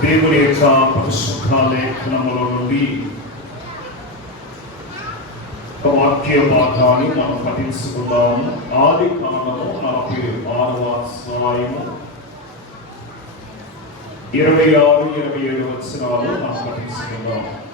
దేవుని యొక్క పరిశుద్ధ లేఖనముల నుండి వాక్య భాగాన్ని మనం పఠించుకుందాము. ఆది కాలము నలభై ఆరవ అధ్యాయము. ఇరవై ఆరు ఇరవై ఏడు వచనాలు మనం పఠించుకుందాము.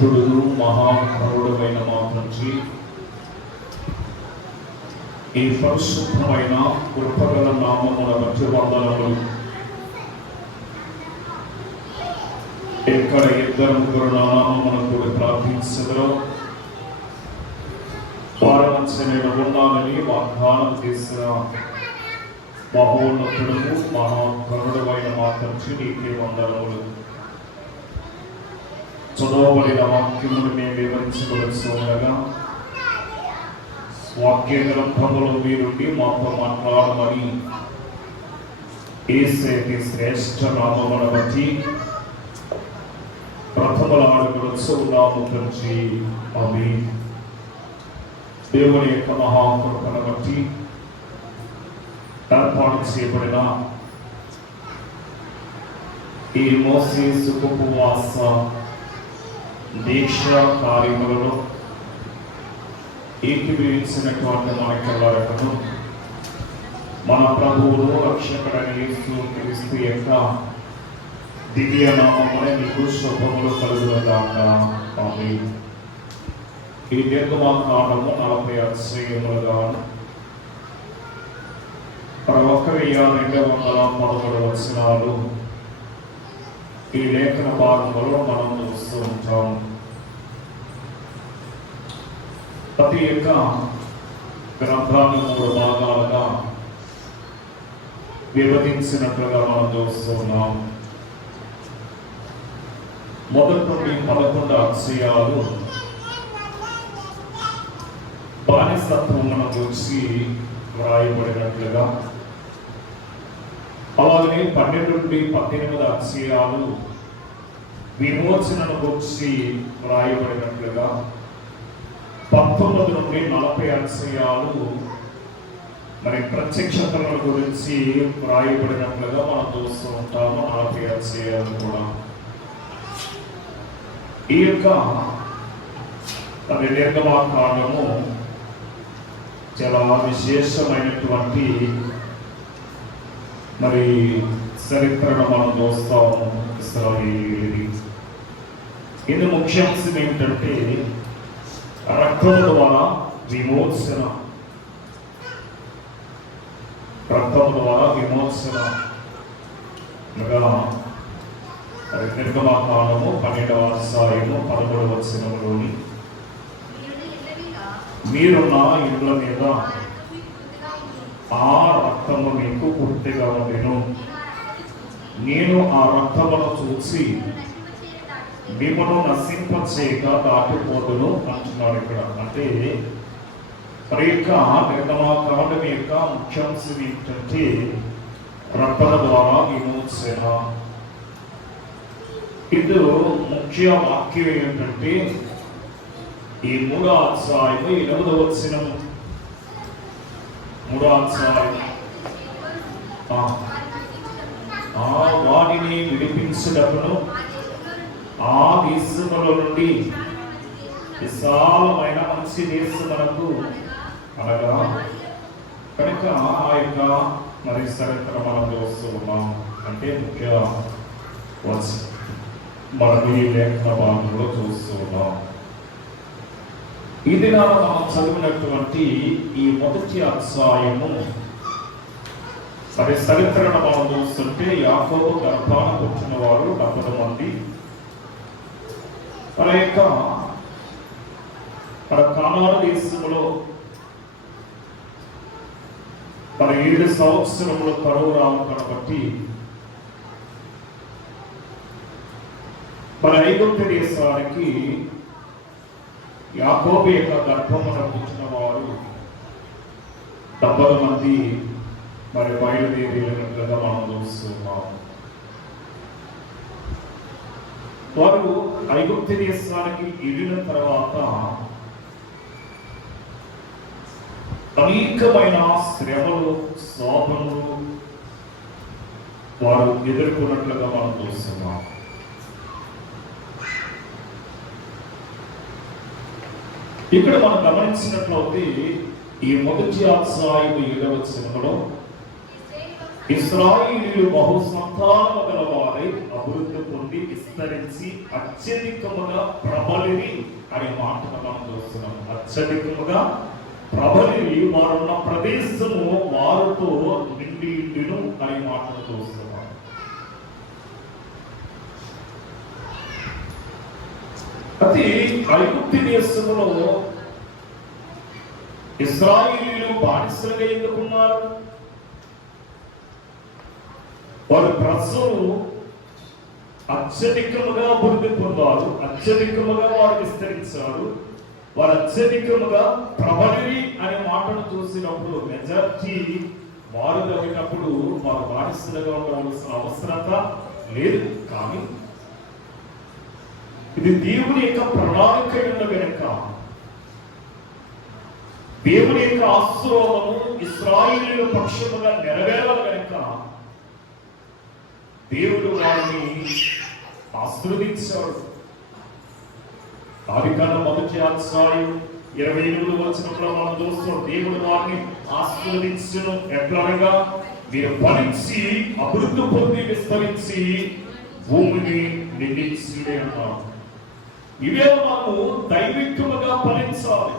మహోన్నతుడు మహాకరుడమైన మా తండ్రి ఈ పరిశుద్ధమైన కృపగల నామముల మధ్య వందనములు ఎక్కడ ఇద్దరు ముగ్గురు నామమును కూడా ప్రార్థించగలో వారి మధ్య నేను ఉన్నానని వాగ్దానం చేసిన మహోన్నతుడు మహాకరుడమైన మా తండ్రి నీకే వందనములు. చదవబడిన వాక్యమును మేము వివరించవలసి ఉండగా వాక్య గ్రంథములో మీరుండి మాతో మాట్లాడమని ఏసేకి శ్రేష్ఠ నామమున బట్టి ప్రథమల అడుగులొచ్చు నాము గురించి. అవి దేవుని యొక్క మహాకృపను బట్టి ఏర్పాటు చేయబడిన ఈ మోసే సుఖుపవాస దీక్ష కార్యములలో ఏకీభవించినటువంటి మన కళ్ళను మన ప్రభువును రక్షకుడని యేసు క్రీస్తు యొక్క దివ్య నామమునే మీకు శుభములు కలుగుగాక ఆమేన్ ఈ దీర్ఘమాకాండము నలభై అధ్యాయములుగా ప్రవక్త వెయ్యి రెండు వందల పదమూడు వచనాలు ఈ లేఖన భాగంలో మనం చూస్తూ ఉంటాం ప్రతి యొక్క గ్రంథాన్ని మూడు భాగాలుగా విభజించినట్లుగా మనం చూస్తున్నాం. మొదటి నుండి పదకొండు అక్షయాలు బానిసత్వమును గురించి వ్రాయబడినట్లుగా అలాగనే పన్నెండు నుండి పద్దెనిమిది అక్షయాలు విమోచనను గురించి వ్రాయబడినట్లుగా పంతొమ్మిది నుండి నలభై అక్షయాలు మరి ప్రత్యక్షతల గురించి వ్రాయబడినట్లుగా మనం చూస్తూ ఉంటాము నలభై అక్షయాలు కూడా. ఈ యొక్క మరి నిర్గమాకాండము చాలా విశేషమైనటువంటి మరి చరిత్రను మనం చూస్తాం ఇస్రాయేలీది ఇది ముఖ్యాంశం ఏంటంటే రక్తం ద్వారా విమోచన. రక్తం ద్వారా విమోచన. అనగా మరి పన్నెండవ అధ్యాయము పదమూడవ వచనంలోని మీరు నా ఇళ్ళ మీద ఆ రక్తము మీకు పూర్తిగా ఉండేను. నేను ఆ రక్తమును చూసి మిమ్మను నశింపచేయక దాటిపోదును అంటున్నాడు ఇక్కడ. అంటే మరి యొక్క నిర్గమాకాండం యొక్క ముఖ్యాంశం ఏంటంటే రక్తల ద్వారా విమోచన ఇందులో ముఖ్య వాక్యం ఏంటంటే ఈ మూడో అధ్యాయము ఎనిమిదవ వచనము. మూడో అంశాలు. ఆ, వాటిని వాడిని విడిపించుటకును ఆ దేశములో నుండి విశాలమైన మంచి దేశములకు అనగా కనుక ఆ యొక్క మరి చరిత్ర మనం వస్తూ ఉన్నాం. అంటే ముఖ్య మన మనం ఈ లేఖన భాగంలో చూస్తూ ఉన్నాం. ఈ దినాల మనం చదివినటువంటి ఈ మొదటి అధ్యాయము సరే చరిత్రను మనం చూస్తుంటే యాకోబు గర్భాన వచ్చిన వారు డెబ్బై మంది. మన యొక్క మన కానాల దేశంలో మన ఏడు సంవత్సరములు కరువు రావు కాబట్టి మన ఐగుప్తు దేశానికి యాకోబు యొక్క గర్భమున పుట్టిన వారు డెబ్బై మంది మరి బయలుదేరి వెళ్ళినట్లుగా మనం చూస్తున్నాం. వారు ఐగుప్తి దేశానికి వెళ్ళిన తర్వాత అనేకమైన శ్రమలు శోభలు వారు ఎదుర్కొన్నట్లుగా మనం చూస్తున్నాం. ఇక్కడ మనం గమనించినట్లయితే ఈ మొదటి అధ్యాయము ఏడవ వచనంలో ఇస్రాయిలీలు బహు సంతానము గలవారై అభివృద్ధి పొంది విస్తరించి అత్యధికముగా ప్రబలిని అనే మాటను మనం చూస్తున్నాం. అత్యధికముగా ప్రబలిని వారున్న ప్రదేశము వారితో నిండి ఇండిను అనే మాటను చూస్తున్నాం. అది ఐగుప్తి దేశంలో ఇస్రాయిలీలు బానిసలుగా ఎందుకున్నారు? వారి ప్రజలు అత్యధికముగా అభివృద్ధి పొందారు అత్యధికముగా వారు విస్తరించారు వారు అత్యధికముగా ప్రబలి అనే మాటను చూసినప్పుడు మెజార్టీ వారు కలిగినప్పుడు వారు బానిసలుగా ఉండవలసిన అవసరత లేదు. కానీ ఇది దేవుని యొక్క ప్రణాళిక ఉన్న వెనుక. దేవుని యొక్క ఆశ్రోమము ఇస్రాయిలీల పక్షముగా నెరవేరాలి వెనుక. దేవుడు వారిని ఆశీర్వదించాడు. ఆదికాండ మొదటి అధ్యాయం ఇరవై ఎనిమిది వచ్చినప్పుడు మనం చూస్తాం దేవుడు వారిని ఆశీర్వదించను ఎట్లనగా మీరు ఫలించి అభివృద్ధి పొంది విస్తరించి భూమిని నిండించి అన్నారు ఇవే మనము దైవికముగా ఫలించాలి.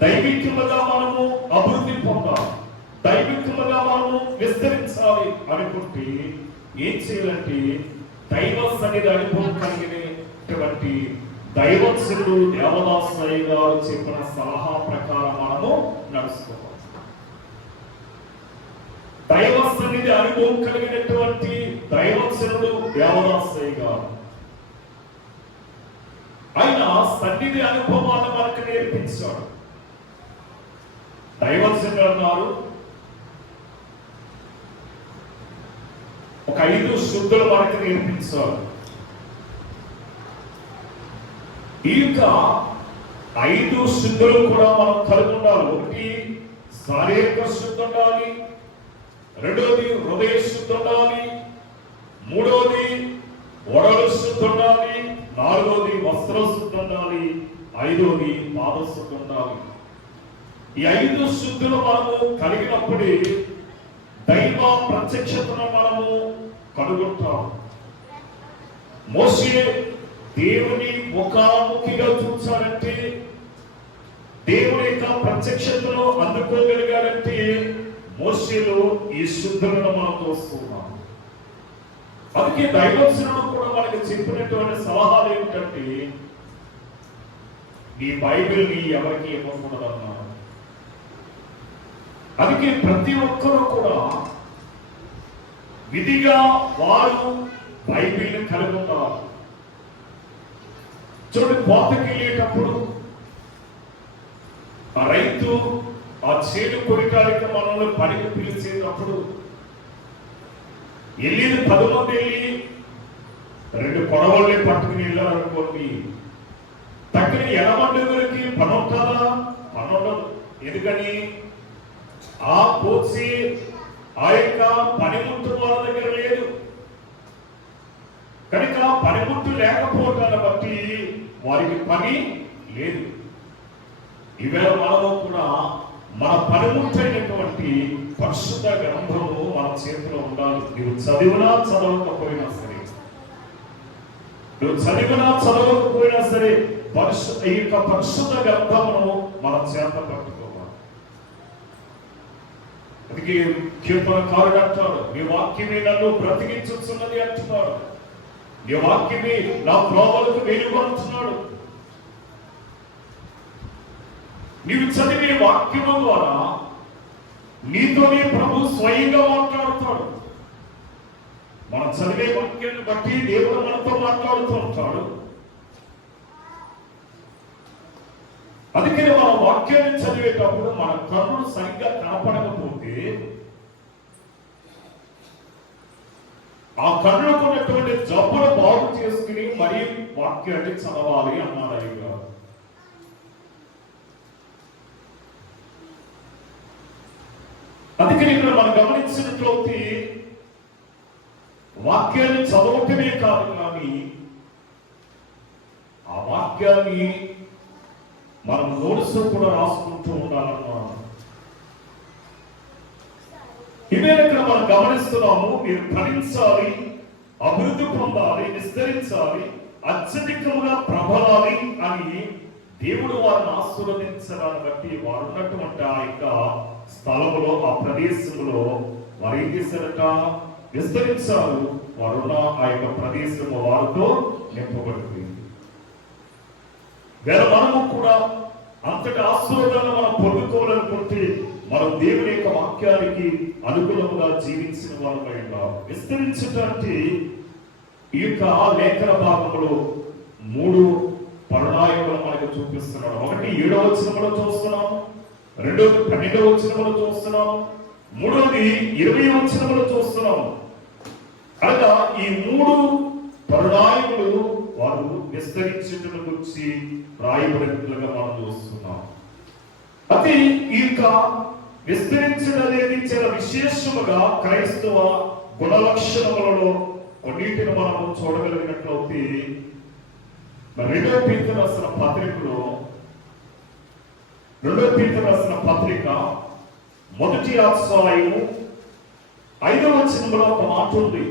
దైవికముగా మనము అభివృద్ధి పొందాలి. దైవికముగా మనము విస్తరించాలి అనుకుంటే ఏం చేయాలంటే దైవ సన్నిధి అనుభవం కలిగినటువంటి దైవత్సుడు దేవదాసయ్య గారు చెప్పిన సలహా ప్రకారం మనము నడుచుకోవాలి. దైవ సన్నిధి అనుభవం కలిగినటువంటి దైవత్సుడు దేవదాసయ్య గారు ఆయన సన్నిధి అనుభవాలు మనకు నేర్పించాడు. దైవత్సుడు అన్నారు ఒక ఐదు శుద్ధులు మనకు నేర్పించారు ఇంకా ఐదు శుద్ధులు కూడా మనం కలిగి ఉండాలి ఒకటి శారీరక శుద్ధి ఉండాలి రెండోది హృదయ శుద్ధి ఉండాలి మూడోది ఒడలు శుద్ధి ఉండాలి నాలుగోది వస్త్ర శుద్ధి ఉండాలి ఐదోది పాదశుద్ధి ఉండాలి ఈ ఐదు శుద్ధులు మనము కలిగినప్పుడే దైవ ప్రత్యక్షతను మనము కనుగొంటాం మోసే దేవుని ముఖాముఖిగా చూచాలంటే దేవుని యొక్క ప్రత్యక్షతను అందుకోగలిగారంటే మోసేలో ఈ శుద్ధులను మనం చూస్తున్నాం అందుకే దైవచనుడు కూడా మనకి చెప్పినటువంటి సలహాలు ఏమిటంటే నీ బైబిల్ని ఎవరికి ఇవ్వకూడదన్నారు. అందుకే ప్రతి ఒక్కరూ కూడా విధిగా వారు బైబిల్ని కలిగి ఉన్నారు చూడండి కోతకి వెళ్ళేటప్పుడు ఆ రైతు ఆ చేను కొరికాలిక మనల్ని పనికి పిలిచేటప్పుడు వెళ్ళేది పది మంది వెళ్ళి రెండు కొడవళ్ళని పట్టుకుని వెళ్ళారనుకోండి తగ్గిన ఎలమండుగురికి పని ఉంటుందా పని ఉండదు ఎందుకని? ఆ పోసి ఆ యొక్క పనిముట్టు వాళ్ళ దగ్గర లేదు. కనుక పనిముట్టు లేకపోవటాన్ని బట్టి వారికి పని లేదు. ఈవేళ మనము కూడా మన పనిముట్టైనటువంటి పరిశుద్ధ గ్రంథము మన చేతిలో ఉండాలి. నీవు చదివినా చదవకపోయినా సరే. నువ్వు చదివినా చదవకపోయినా సరే పరిశు ఈ యొక్క పరిశుద్ధ గ్రంథమును మనం చేత పట్టుకోవాలి. అందుకే కీర్తనకారుడు అంటాడు నీ వాక్యమే నన్ను బ్రతికించుతున్నది అంటున్నాడు. నీ వాక్యమే నా ప్రోవలకు వెలుగు నీవు చదివే వాక్యము ద్వారా నీతోనే ప్రభు స్వయంగా మాట్లాడుతాడు. మనం చదివే వాక్యాన్ని బట్టి దేవుడు మనతో మాట్లాడుతూ ఉంటాడు. అందుకని మనం వాక్యాన్ని చదివేటప్పుడు మన కన్నులు సరిగ్గా కనపడకపోతే ఆ కన్నులకు ఉన్నటువంటి జబ్బులు బాగు చేసుకుని మరీ వాక్యాన్ని చదవాలి అన్నారు అయ్యగారు. అందుకని ఇక్కడ మనం గమనించినట్లయితే వాక్యాన్ని చదవటమే కాదు కానీ ఆ వాక్యాన్ని మనం నోట్స్ కూడా రాసుకుంటూ ఉండాలన్నా. ఇవే ఇక్కడ మనం గమనిస్తున్నాము మీరు ఫలించాలి అభివృద్ధి పొందాలి విస్తరించాలి అత్యధికంగా ప్రబలాలి అని దేవుడు వారిని ఆశీర్వదించడాన్ని బట్టి వారు ఉన్నటువంటి ఆ యొక్క స్థలంలో ఆ ప్రదేశంలో వారు ఏం చేశారట? విస్తరించారు. వారున్న ఆ యొక్క ప్రదేశము వారితో నింపబడుతుంది వేరే మనము కూడా అంతటి ఆశీర్వాదాన్ని మనం పొందుకోవాలనుకుంటే మనం దేవుని యొక్క వాక్యానికి అనుకూలముగా జీవించిన వారమై ఉన్నాం విస్తరించడానికి ఈ యొక్క లేఖన భాగంలో మూడు పరుణాయకులు మనకు చూపిస్తున్నాడు. ఒకటి ఏడవ వచనంలో చూస్తున్నాం. రెండవది పన్నెండవ వచనంలో చూస్తున్నాం. మూడోది ఇరవై వచనంలో చూస్తున్నాం. కనుక ఈ మూడు పరుణాయకులు వారు విస్తరించడం గురించి రాయబడినట్లుగా మనం చూస్తున్నాం. అది ఈ యొక్క విస్తరించడం అనేది చాలా విశేషముగా క్రైస్తవ గుణ లక్షణములలో కొన్నిటిని మనం చూడగలిగినట్లయితే రెండో రెండవ పీత రాసిన పత్రికలో రెండో పీత రాసిన పత్రిక మొదటి అధ్యాయము ఐదవ వచనంలో ఒక మాట ఉంది.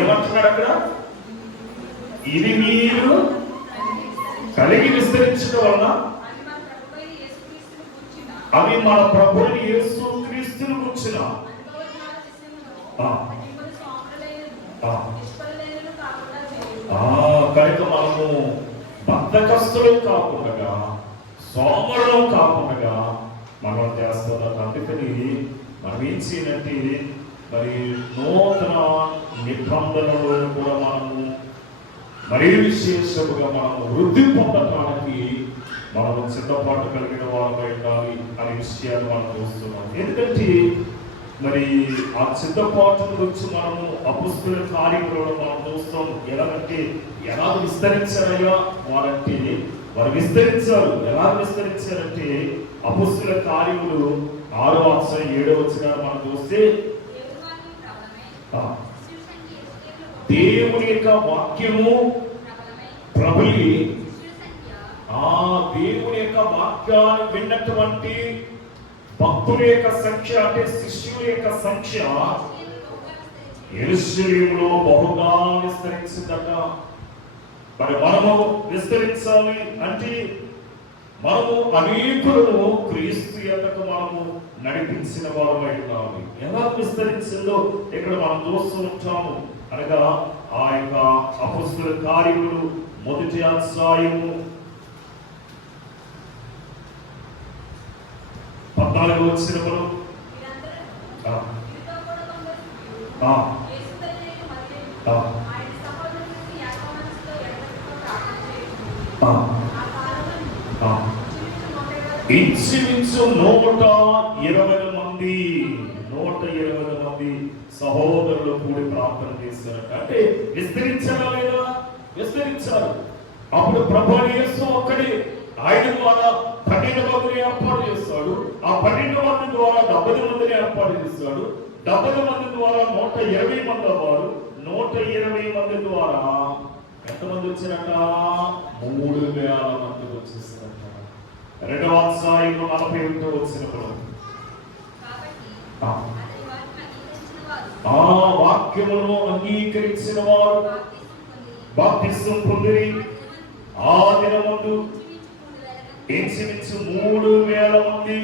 ఏమంటున్నాడు అక్కడ? ఇది మీరు విస్తరించడం వలన అవి మన ప్రభుని యేసు క్రీస్తును కూర్చున్న కనుక మనము బద్ధకస్తులు కాకుండా సోమరులు కాకుండా మనం చేస్తున్నాం అందుకని మనం ఏం చేయనంటే మరి నూతన నిబంధనలను కూడా మనము మరీ విశేషముగా మనము వృద్ధి పొందటానికి మనము చిన్నపాటు కలిగిన వారమై ఉండాలి అనే విషయాన్ని మనం చూస్తున్నాం. ఎందుకంటే మరి ఆ చిన్నపాటు గురించి మనము అపుస్తుల కార్యక్రమంలో మనం చూస్తాం. ఎలాగంటే ఎలా విస్తరించారయ్యా వారంటే వారు విస్తరించారు. ఎలా విస్తరించారంటే అపుస్తుల కార్యములు ఆరో అక్షరం ఏడో వచ్చిన మనం చూస్తే దేవుని యొక్క వాక్యము సంఖ్య ఆ దేవుని యొక్క వాక్యాన్ని విన్నటువంటి భక్తుల యొక్క సంఖ్య అంటే శిష్యుల యొక్క సంఖ్య ఎరుశ్రీములో బహుగా విస్తరించి, విస్తరించిందట. మరి మనము విస్తరించాలి అంటే మనము అనేకులను క్రీస్తు ఎంతకు మనము నడిపించిన వారమై ఉండాలి. ఎలా విస్తరించిందో ఇక్కడ మనం చూస్తూ ఉంటాము. అనగా ఆ యొక్క అపుస్తుల కార్యములు మొదటి అధ్యాయము పద్నాలుగు వచ్చినప్పుడు వీరందరూ ఆ, వీరితో కూడా కొందరు స్త్రీలు, ఆ, యేసు తల్లియైన మరియను, ఆ. ఆయన సహోదరునికి యాకోబు మనసులో ఎడతెగక ప్రార్థన చేయుచుంది. ఆ, ఆ నాలుగు ఆ. ఇంచుమించు నూట ఇరవై మంది నూట ఇరవై మంది సహోదరులు కూడి ప్రార్థన చేశారట. అంటే విస్తరించారా లేదా? విస్తరించారు. అప్పుడు ప్రభు యేసు ఒక్కడే. ఆయన ద్వారా పన్నెండు మందిని ఏర్పాటు చేస్తాడు. ఆ పన్నెండు మంది ద్వారా డెబ్బై మందిని ఏర్పాటు చేస్తాడు. డెబ్బై మంది ద్వారా నూట ఇరవై మంది అవ్వారు నూట ఇరవై మంది ద్వారా ఎంతమంది వచ్చినట్ట? మూడు వేల మంది వచ్చేసారట రెండవ అధ్యాయంలో నలభై ఒకటో వచ్చినప్పుడు ఆ. వారు వాక్యమును అంగీకరించిన వారు బాప్తిసం బాప్తిసం పొంది పొందిరి. ఆ ఆ దినమందు ఇంచుమించు మూడు వేల మంది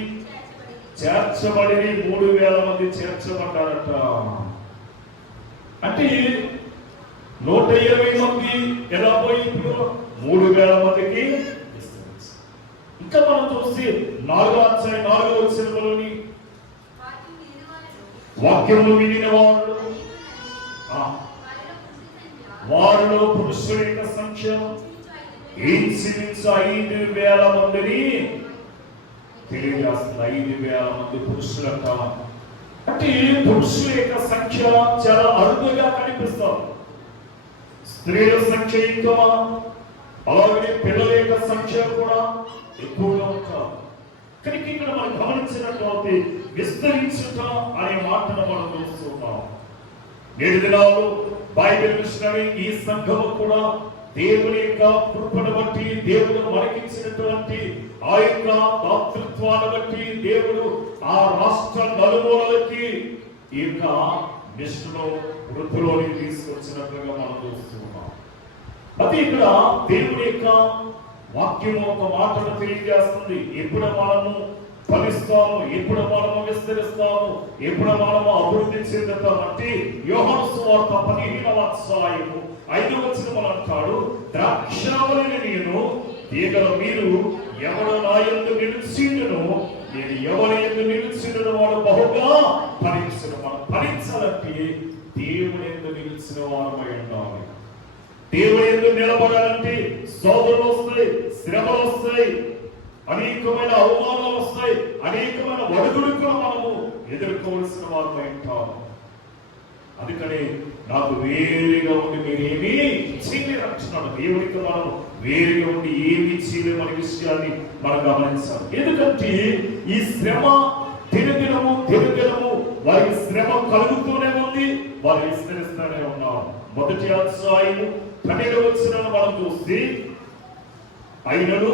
మూడు వేల మంది చేర్చబడి మూడు వేల మంది చేర్చబడ్డారట. అంటే నూట ఇరవై మంది ఎలా పోయి ఇప్పుడు మూడు వేల మందికి? ఇంకా మనం చూసి నాలుగో అధ్యాయం నాలుగో సినిమాలోని వాక్యం వినిన వాక్యము వినిన వాళ్ళు వారిలో పురుషుల యొక్క ఇంచుమించు ఐదు ఐదు వేల మందిని? తెలియజేస్తుంది ఐదు వేల మంది పురుషుల అంటే పురుషుల యొక్క సంఖ్య చాలా అరుదుగా కనిపిస్తారు స్త్రీల సంఖ్య ఇంకా అలాగే పిల్లల యొక్క సంఖ్య కూడా ఎక్కువగా ఉంటారు. కనుక ఇక్కడ మనం గమనించినట్లయితే విస్తరించుట అనే మాటను మనం చూస్తున్నాం నేడు దినాలు బైబిల్ మిషనరీ ఈ సంఘము కూడా దేవుని యొక్క కృపను బట్టి దేవుడు మనకిచ్చినటువంటి ఆ యొక్క దాతృత్వాన్ని బట్టి దేవుడు ఆ రాష్ట్ర నలుమూలలకి ఈ యొక్క మిషన్లో వృద్ధిలోకి తీసుకొచ్చినట్లుగా మనం చూస్తున్నాం. అది ఇక్కడ దేవుని యొక్క వాక్యము ఒక మాటను తెలియజేస్తుంది. ఎప్పుడు మనము ఫలిస్తాము ఎప్పుడు మనము విస్తరిస్తాము ఎప్పుడు మనము అభివృద్ధి చెందుతామంటే యోహాను సువార్త పదిహేనవ అధ్యాయము ఐదు వచనములు అంటాడు ద్రాక్షావళిని నేను తీగల మీరు ఎవడు నా ఎందు నిలిచిండును నేను ఎవరి ఎందు నిలిచిండును వాడు బహుగా ఫలించును. మనం ఫలించాలంటే దేవుని ఎందు నిలిచిన వారమై ఉండాలి. దేవుని ఎందుకు నిలబడాలంటే శోధనలు వస్తాయి శ్రమలు వస్తాయి అనేకమైన అవమానాలు వస్తాయి అనేకమైన ఒడుగుడుకులు మనము ఎదుర్కోవలసిన వారు ఉంటాము. అందుకని నాకు వేరుగా ఉండి మీరు ఏమీ చేయలేరు అంటున్నాడు దేవునికి మనం వేరుగా ఉండి ఏమీ చేయలేము అనే విషయాన్ని మనం గమనించాలి. ఎందుకంటే ఈ శ్రమ దినదినము దినదినము వారికి శ్రమ కలుగుతూనే ఉంది వారు విస్తరిస్తూనే ఉన్నారు. మొదటి అధ్యాయము పన్నెండు వచ్చిన మనం చూస్తే అయినను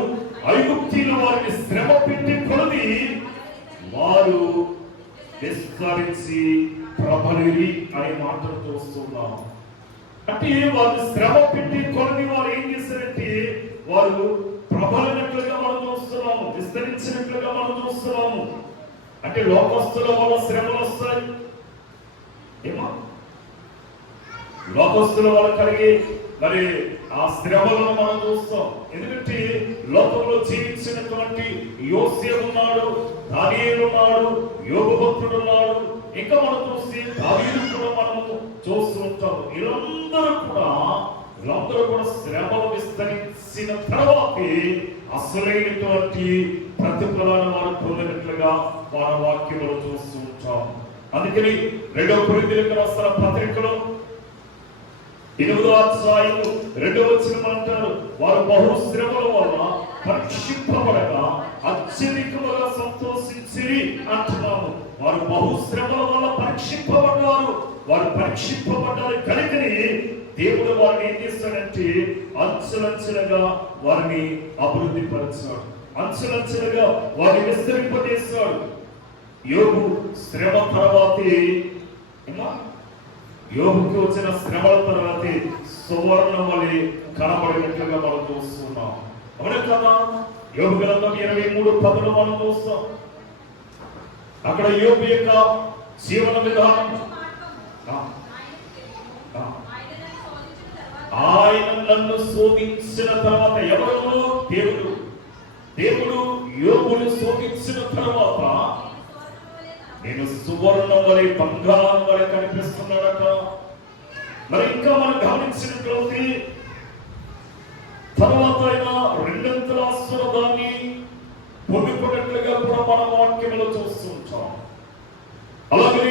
ఐగుప్తీలు వారిని శ్రమ పెట్టి కొలది వారు విస్తరించి ప్రబలిరి అనే మాటలు చూస్తున్నాం అంటే వాళ్ళు శ్రమ పెట్టి కొన్ని వారు ఏం చేశారంటే వారు ప్రబలినట్లుగా మనం చూస్తున్నాము విస్తరించినట్లుగా మనం చూస్తున్నాము. అంటే లోకస్తుల వల్ల శ్రమలు వస్తాయి. ఏమో? లోకస్తుల వల్ల కలిగే మరి ఆ శ్రమలను మనం చూస్తాం. ఎందుకంటే లోకంలో జీవించినటువంటి యోస్య ఉన్నాడు దానియులు ఉన్నాడు యోగ భక్తుడు ఉన్నాడు. ఇంకా మనం చూస్తే దావీదు కూడా మనము చూస్తూ ఉంటాం వీళ్ళందరూ కూడా వీళ్ళందరూ కూడా శ్రమలు విస్తరించిన తర్వాతే అసలైనటువంటి ప్రతిఫలాన్ని వారు పొందినట్లుగా మన వాక్యంలో చూస్తూ ఉంటాం అందుకని రెండవ కొరింథీయులకు రాసిన పత్రికలో ఎనిమిదో అధ్యాయం రెండవ వచనం అంటారు. వారు బహు శ్రమల వలన పరీక్షింపబడక అత్యధికముగా సంతోషించి అంటున్నాము. వారు బహు శ్రమల వల్ల పరీక్షింపబడ్డారు. వారు పరీక్షింపబడ్డారు కనుకని దేవుడు వారిని ఏం చేస్తాడంటే అంచెలంచెలుగా వారిని అభివృద్ధి పరుస్తాడు. అంచెలంచెలుగా వారిని విస్తరింపజేస్తాడు. యోగు శ్రమ తర్వాతే యోగుకి వచ్చిన శ్రమల తర్వాతే సువర్ణ వలె కనబడినట్లుగా మనం చూస్తున్నాం. అవును కదా? యోగు గ్రంథం ఇరవై మూడు పదులు మనం చూస్తాం. అక్కడ యోగు యొక్క జీవన విధానం. ఆయన నన్ను శోధించిన తర్వాత ఎవరు దేవుడు. దేవుడు యోగుని శోధించిన తర్వాత నేను సువర్ణం వలె బంగారం వలె కనిపిస్తున్నాడట. మరి ఇంకా మనం గమనించినట్లయితే తర్వాత ఆయన రెండంతల ఆశీర్వాదాన్ని పొందుకున్నట్లుగా కూడా మన వాక్యంలో చూస్తుంటాం. అలాగే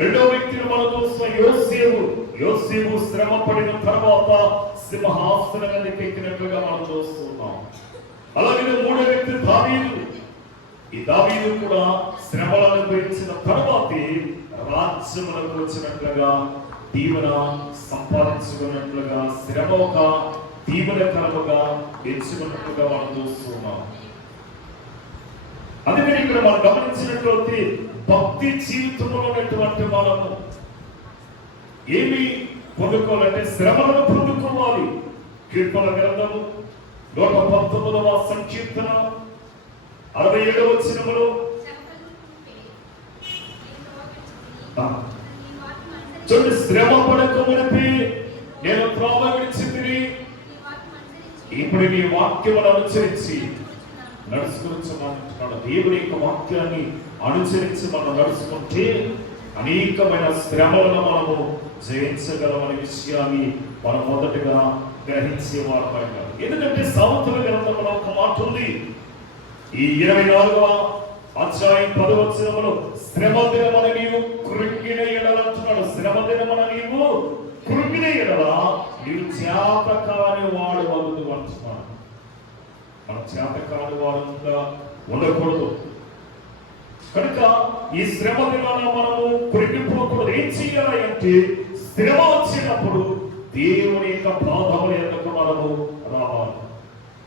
రెండో వ్యక్తిని మనం చూస్తున్న యోసేపు. యోసేపు శ్రమ పడిన తర్వాత సింహాసనం ఎక్కినట్లుగా మనం చూస్తున్నాం. అలాగే మూడో వ్యక్తి దావీదు. ఈ దావీదు కూడా శ్రమలను అనుభవించిన తర్వాతే రాజ్యములకు వచ్చినట్లుగా దీవెన సంపాదించుకున్నట్లుగా శ్రమ ఒక దీవెనకరముగా ఎంచుకున్నట్లుగా మనం చూస్తున్నాం. అందుకని ఇక్కడ మనం గమనించినటువంటి భక్తి జీవితంలో ఉన్నటువంటి మనము ఏమి పొందుకోవాలంటే శ్రమలను పొందుకోవాలి. కీర్తన గ్రంథము నూట పంతొమ్మిదవ సంకీర్తన అరవై ఏడవ వచ్చినములో చూడండి శ్రమ పడక మునిపి నేను త్రోవ ఇప్పుడు నీ వాక్యమును అనుసరించి నడుచుకుంటున్నాడు దేవుని యొక్క వాక్యాన్ని అనుసరించి మనం నడుచుకుంటే అనేకమైన శ్రమలను మనము జయించగలమనే విషయాన్ని మనం మొదటగా గ్రహించే వారమైనా ఎందుకంటే సామెతల గ్రంథంలో ఒక మాట ఉంది. ఈ ఇరవై నాలుగవ అధ్యాయం పదవచ్చినప్పుడు శ్రమ దినమని నీవు కృంగిన ఎడలంటున్నాడు శ్రమ దినమన నీవు కృంగిన ఎడల నీవు చేతకాని వాడు అవుతూ అంటున్నాడు. మన చేత కాని వాడుగా ఉండకూడదు. కనుక ఈ శ్రమ దినాన మనము కృంగిపోకూడదు ఏం చేయాలి అంటే శ్రమ వచ్చినప్పుడు దేవుని యొక్క బాధముల ఎందుకు మనము రావాలి.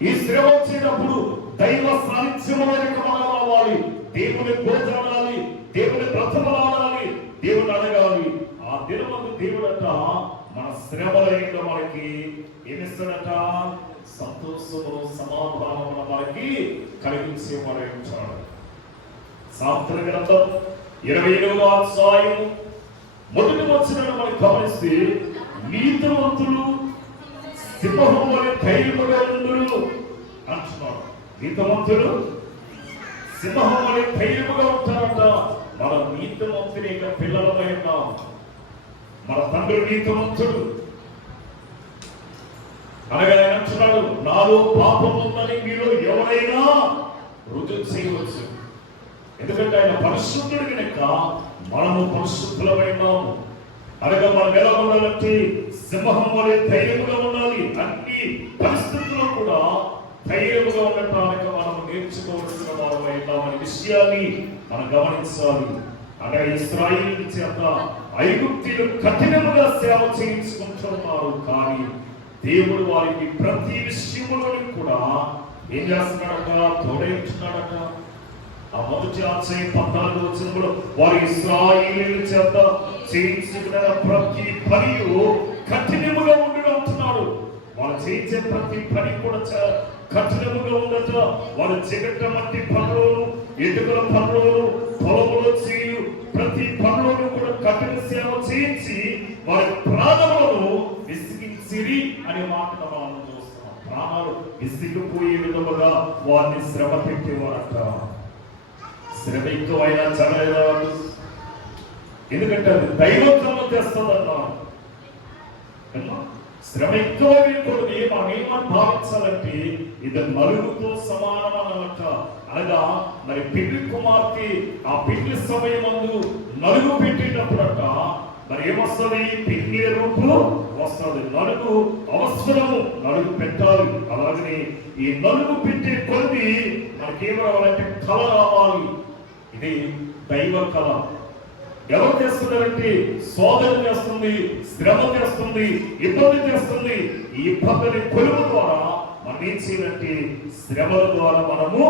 ఈ శ్రమ వచ్చినప్పుడు దైవ సాన్నిధ్యము యొక్క మనం రావాలి. దేవుని గోచరాలి దేవుని బ్రతమలాడాలి దేవుని అడగాలి. ఆ దినమందు దేవుడట మన శ్రమలైన మనకి ఏమిస్తాడట సంతోషము సమాధానముల వారికి కలిగించే ఉంటాడు శాస్త్ర గ్రంథం ఇరవై ఎనిమిదో అధ్యాయం మొదటి వచ్చిన మనం గమనిస్తే నీతివంతులు సింహం వలె ధైర్యముగా ఉండును అంటున్నాడు నీతివంతులు సింహం వలె ధైర్యముగా ఉంటారంట. మన నీతివంతుని పిల్లలమై ఉన్నాం. మన తండ్రి నీతివంతుడు అనగా ఆయన అంటున్నాడు నాలో పాపం ఉందని మీరు ఎవరైనా రుజువు చేయవచ్చు. ఎందుకంటే ఆయన పరిశుద్ధుడు కనుక మనము పరిశుద్ధులమైనాము. అనగా మనం ఎలా ఉండాలంటే సింహం వలె ధైర్యంగా ఉండాలి. అన్ని పరిస్థితుల్లో కూడా ధైర్యంగా ఉండటానికి మనం నేర్చుకోవాల్సిన వారు వారమైనామనే విషయాన్ని మనం గమనించాలి. అనగా ఇస్రాయిల్ చేత ఐగుప్తీలు కఠినముగా సేవ చేయించుకుంటున్నారు కానీ దేవుడు వారికి ప్రతి విషయంలో కూడా ఏం చేస్తున్నాడట? తోడేస్తున్నాడట ఆ మొదటి అధ్యాయం పద్నాలుగు వచ్చినప్పుడు వారు ఇస్రాయిలీల చేత చేయించుకున్న ప్రతి పని కఠినముగా ఉండడం అంటున్నాడు. వాళ్ళు చేయించే ప్రతి పని కూడా చాలా కఠినముగా ఉండట వారు చిగట మట్టి పనులను ఎటుకల పనులను పొలములో చేయు ప్రతి పనులను కూడా కఠిన సేవ చేయించి వారి విసిగించిరి అనే మాటను మనం చూస్తున్నాం ప్రాణాలు విసిగిపోయే విధముగా వారిని శ్రమ పెట్టేవారట. శ్రమ అయినా చదవలేదు? ఎందుకంటే అది దైవత్వం తెస్తుంది అన్నాడు శ్రమ ఎక్కువ వేయకూడదు ఏమని భావించాలంటే ఇది నలుగుతో సమానం అన్నమాట అనగా మరి పెళ్ళి కుమార్తె ఆ పెళ్ళి సమయమందు నలుగు పెట్టేటప్పుడట మరి ఏమొస్తుంది పెళ్ళి రూపు వస్తుంది నలుగు అవసరము నలుగు పెట్టాలి. అలాగనే ఈ నలుగు పెట్టే కొద్ది మనకేం రావాలంటే కళ రావాలి. ఇది దైవ కళ. ఎవరు చేస్తున్నారంటే సోదరు చేస్తుంది శ్రమ చేస్తుంది ఇబ్బంది చేస్తుంది. ఈ ఇబ్బందిని కొలువు ద్వారా మనం ఏం చేయాలంటే శ్రమల ద్వారా మనము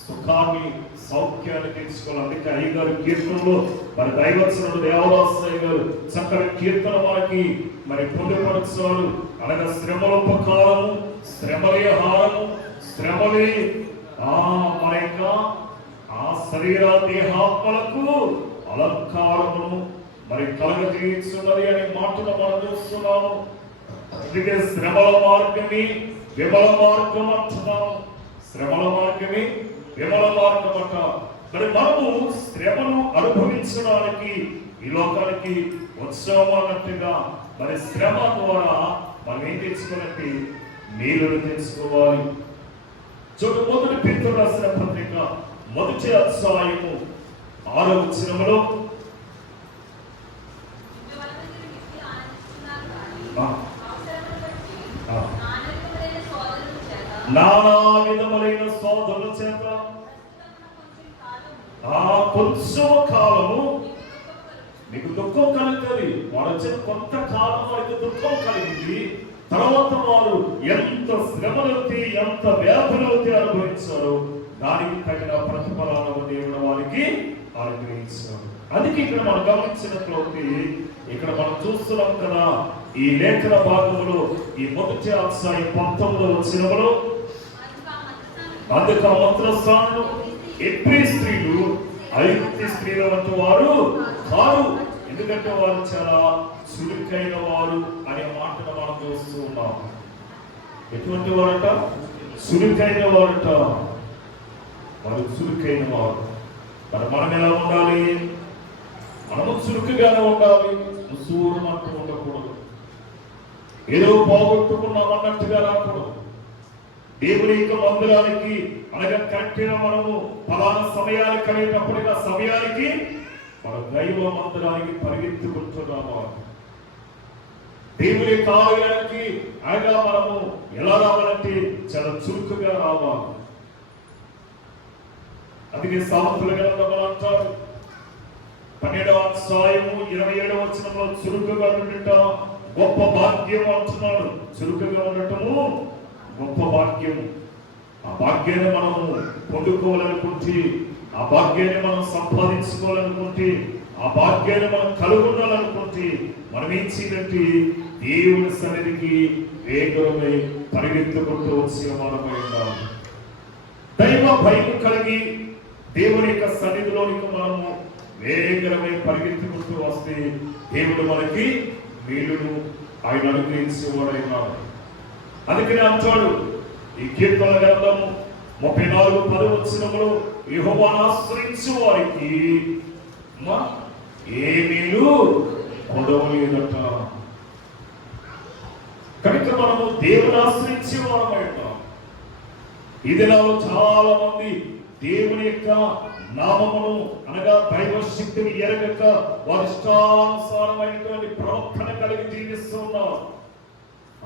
సుఖాన్ని సౌఖ్యాన్ని తెచ్చుకోవాలి అందుకే అయ్యగారు కీర్తనలో మరి దైవత్సరుడు దేవదాసయ్య గారు చక్కని కీర్తన వారికి మరి పొందుపరుస్తున్నారు అనగా శ్రమల ఉపకారము శ్రమలే హారము శ్రమలే ఆ మన యొక్క ఆ శరీర దేహాత్మలకు అలంకారమును మరి కలగజేస్తున్నది అనే మాటను మనం చూస్తున్నాము. అందుకే శ్రమల మార్గమే విమల మార్గం అంటున్నాము. శ్రమల మార్గమే విమల మార్గం అంట మరి మనము శ్రమను అనుభవించడానికి ఈ లోకానికి అన్నట్టుగా మరి శ్రమ ద్వారా మనం ఏం తెచ్చుకోవాలంటే మేలును తెచ్చుకోవాలి చూడు మొదటి పేరు రాసిన పత్రిక మొదటి అధ్యాయము ఆరో వచనములో. ఇందువలన కలుగుతుంది వాడు కొంత కాలం వారికి దుఃఖం కలిగింది. తర్వాత వారు ఎంత శ్రమలవుతే ఎంత వ్యాధులవుతే అనుభవించారు దానికి తగిన ప్రతిఫలాలను దేవుడు వారికి అనుగ్రహించాడు. అందుకే ఇక్కడ మనం గమనించినట్లయితే ఇక్కడ మనం చూస్తున్నాం కదా ఈ లేఖన భాగంలో ఈ మొదటి అధ్యాయం పంతొమ్మిదవ వచ్చినప్పుడు అందుక మంత్రస్థానం మంత్రస్థానంలో ఎప్రి స్త్రీలు ఐదు స్త్రీల వంటి వారు కారు ఎందుకంటే వారు చాలా చురుకైన వారు అనే మాటను మనం చూస్తూ ఉన్నాం. ఎటువంటి వారట? చురుకైన వారట. వారు చురుకైన వారు. మరి మనం ఎలా ఉండాలి? మనము చురుకుగానే ఉండాలి. సూర్యం అంటూ ఉండకూడదు. ఏదో పోగొట్టుకున్నాం అన్నట్టుగా రాకూడదు. దేవుని యొక్క మందిరానికి అనగా కరెక్ట్గా మనము ఫలానా సమయానికి అనేటప్పటికీ ఆ సమయానికి మన దైవ మందిరానికి పరిగెత్తుకుంటున్నాము? దేవుని కాలయానికి ఆయన మనము ఎలా రావాలంటే చాలా చురుకుగా రావాలి. అందుకే సామెతల గ్రంథంలో అంటారు పన్నెండవ అధ్యాయము ఇరవై ఏడవ వచనంలో చురుకుగా ఉండుట గొప్ప భాగ్యం అంటున్నాడు. చురుకుగా ఉండటము గొప్ప భాగ్యము ఆ భాగ్యాన్ని మనము పొందుకోవాలనుకుంటే ఆ భాగ్యాన్ని మనం సంపాదించుకోవాలనుకుంటే ఆ భాగ్యాన్ని మనం కలుగుండాలనుకుంటే మనం ఏం చేయాలంటే దేవుని సన్నిధికి వేగమే పరిగెత్తుకుంటూ వచ్చిన మనమై ఉండాలి. దైవ భయం కలిగి దేవుని యొక్క సన్నిధిలోనికి మనము వేగరమై పరిగెత్తుకుంటూ వస్తే దేవుడు మనకి మేలును ఆయన అనుగ్రహించేవాడైనాడు అందుకని అంటాడు ఈ కీర్తన గ్రంథము ముప్పై నాలుగు పది వచ్చినములు ఆశ్రయించు వారికి మా ఏమీలు ఉండవలేదట. కనుక మనము దేవుని ఆశ్రయించే వారమై ఉంటాం ఇది దినాల్లో చాలా మంది దేవుని యొక్క నామమును అనగా దైవ శక్తిని ఎరగక వారి ఇష్టానుసారమైనటువంటి ప్రవర్తన కలిగి జీవిస్తూ ఉన్నారు.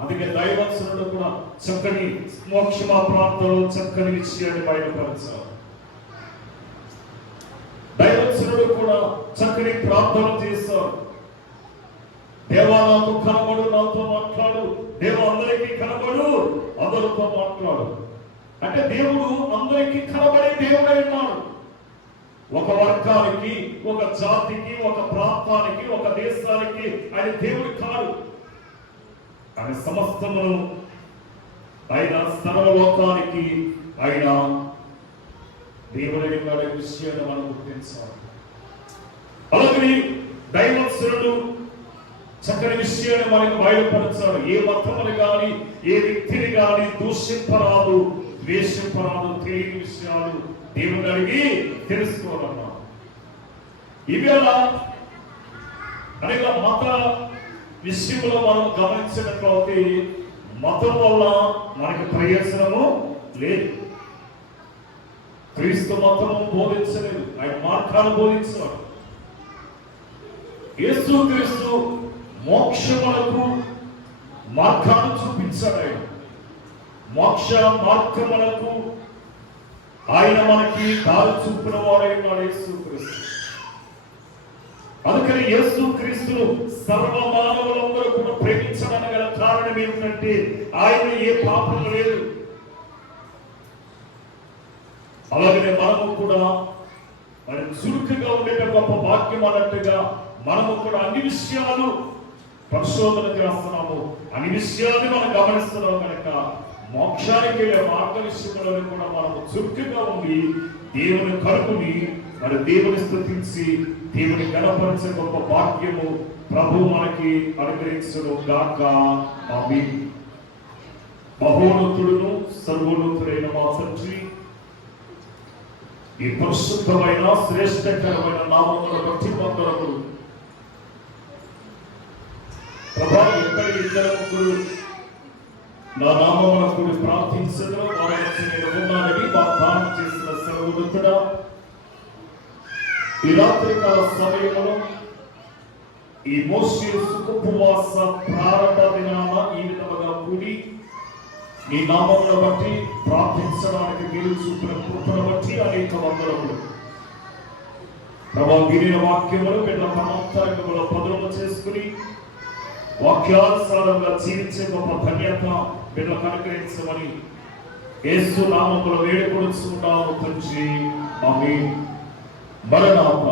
అందుకే దైవత్సరుడు కూడా చక్కని మోక్షమా ప్రాంతంలో చక్కని విషయాన్ని బయటపరచారు దైవత్సనుడు కూడా చక్కని ప్రార్థన చేస్తారు. దేవా నాకు కనబడు నాతో మాట్లాడు. దేవు అందరికీ కనబడు అందరితో మాట్లాడు. అంటే దేవుడు అందరికీ కనబడే దేవుడై ఉన్నాడు. ఒక వర్గానికి ఒక జాతికి ఒక ప్రాంతానికి ఒక దేశానికి ఆయన దేవుడు కాదు ఆయన సమస్తమును ఆయన సర్వలోకానికి ఆయన దేవుడి యొక్క విషయాన్ని మనం గుర్తించాలి. అలాగే దైవత్సరుడు చక్కని విషయాన్ని మనకు బయలుపరచాడు. ఏ మతముని గాని ఏ వ్యక్తిని గాని దూషింపరాదు ద్వేషింపరాదు తెలియని విషయాలు దేవుని అడిగి తెలుసుకోవాలన్నా ఇవేళ అనేక మత విషయంలో మనం గమనించినట్లయితే మతం వల్ల మనకి ప్రయోజనము లేదు. క్రీస్తు మతము బోధించలేదు. ఆయన మార్గాలు బోధించాడు యేసు క్రీస్తు మోక్షములకు మార్గాన్ని చూపించాడు ఆయన మోక్ష మార్గములకు ఆయన మనకి దారి చూపిన వాడై ఉన్నాడు యేసు క్రీస్తు. అందుకని యేసు క్రీస్తును సర్వ మానవులందరూ కూడా ప్రేమించడానికి గల కారణం ఏమిటంటే ఆయన ఏ పాపం లేదు అలాగనే మనము కూడా మరి చురుకుగా ఉండేట గొప్ప వాక్యం అన్నట్టుగా మనము కూడా అన్ని విషయాలు పరిశోధన చేస్తున్నాము. అన్ని విషయాన్ని మనం గమనిస్తున్నాం కనుక మోక్షానికి వెళ్ళే మార్గ విషయంలో కూడా మనము చురుకుగా ఉండి దేవుని కరుకుని మరి దేవుని స్థుతించి దేవుని గణపరిచే గొప్ప భాగ్యము ప్రభు మనకి అనుగ్రహించడం గాక. అవి మహోన్నతుడును సర్వోన్నతుడైన మా తండ్రి ఈ పరిశుద్ధమైన శ్రేష్టకరమైన నామముల బట్టి వందరములు ప్రభా ఎక్కడ ఇద్దరు ముగ్గురు నా నామమున కూడి ప్రార్థించడం వారి నేను ఉన్నానని వాగ్దానం చేసిన సర్వోన్నతుడా ఈ రాత్రికాల సమయంలో ఈ మోసే సుఖోపవాస ప్రారంభ దినాన ఈ విధముగా కూడి నీ నామమును బట్టి ప్రార్థించడానికి మీరు చూపిన కృపను బట్టి అనేక వందరములు ప్రభా గిరిన వాక్యములు బిడ్డ తమంతరంగములో పదులు చేసుకుని వాక్యానుసారంగా జీవించే గొప్ప ధన్యత మీరు అనుగ్రహించమని యేసు నామములో వేడుకొడుచున్నాము తండ్రి. ఆమె మరణాత